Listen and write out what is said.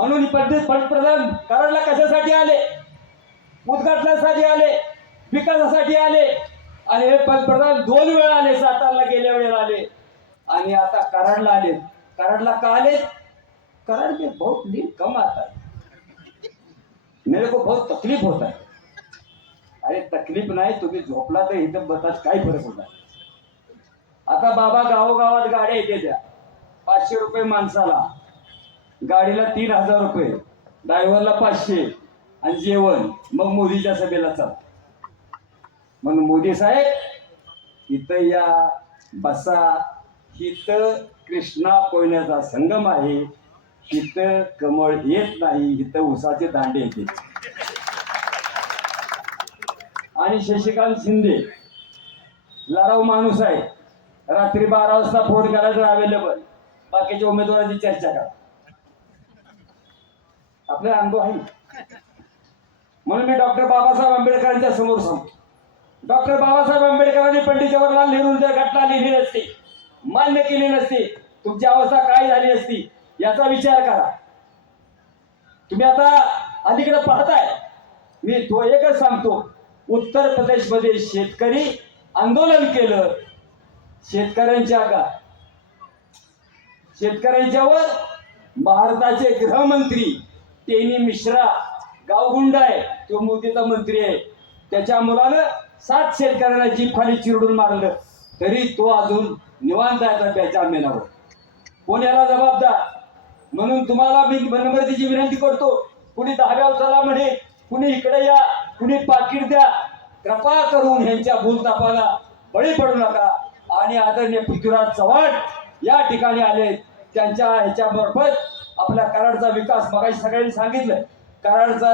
म्हणून पंडित पंतप्रधान कराडला कशासाठी आले? उद्घाटनासाठी आले? विकासासाठी आले? आणि हे पंतप्रधान दोन वेळा आले सातारला गेल्या वेळेला आले. आणि आता कराडला आले. कराडला का आले? कराड में बहुत नींद कम आता है. मेरे को बहुत तकलीफ होता है. अरे तकलीफ नाही तुम्ही झोपला तर इथं बसाच काय फरक होता? आता बाबा गावोगावात गाड्या येते द्या पाचशे रुपये माणसाला. गाडीला तीन हजार रुपये ड्रायव्हरला पाचशे आणि जेवण. मग मोदीच्या सभेला चाल. म्हणून मोदी साहेब इथं या बसा. इथं कृष्णा कोयण्याचा संगम आहे. इथं कमळ येत नाही इथं उसाचे दांडे येते. आणि शशिकांत शिंदे लढाऊ माणूस आहे. रात्री बारा वाजता फोन करायचं अवेलेबल. बाकीच्या उमेदवारांची चर्चा करा. आपल्याला अनुभव आहे. म्हणून मी डॉक्टर बाबासाहेब आंबेडकरांच्या समोर सांगतो. डॉक्टर बाबासाहेब आंबेडकरांनी पंडित जवाहरलाल नेहरूंच्या घटना लिहिली नसती मान्य केली नसती तुमची अवस्था काय झाली असती याचा विचार करा. तुम्ही आता अलीकडे पाहताय. मी तो एकच सांगतो. उत्तर प्रदेशमध्ये शेतकरी आंदोलन केलं. शेतकऱ्यांच्या का? शेतकऱ्यांच्यावर भारताचे गृहमंत्री टेनी मिश्रा गावगुंड आहे तो मोदीचा मंत्री आहे. त्याच्या मुलानं सात शेतकऱ्याला जीप खाली चिरडून मारलं. तरी तो अजून निवांत आहे त्याच्या जामिनावर कोण याला जबाबदार? म्हणून तुम्हाला मी मनमर्जीची विनंती करतो कुणी दहाव्या उचला म्हणे कुणी इकडे या कुणी पाकिट द्या. कृपा करून ह्यांच्या भूलतापाला बळी पडू नका. आणि आदरणीय पृथ्वीराज चव्हाण या ठिकाणी आले. त्यांच्या ह्याच्या मार्फत आपल्या कराडचा विकास मगाशी सगळ्यांनी सांगितलं. कराडचा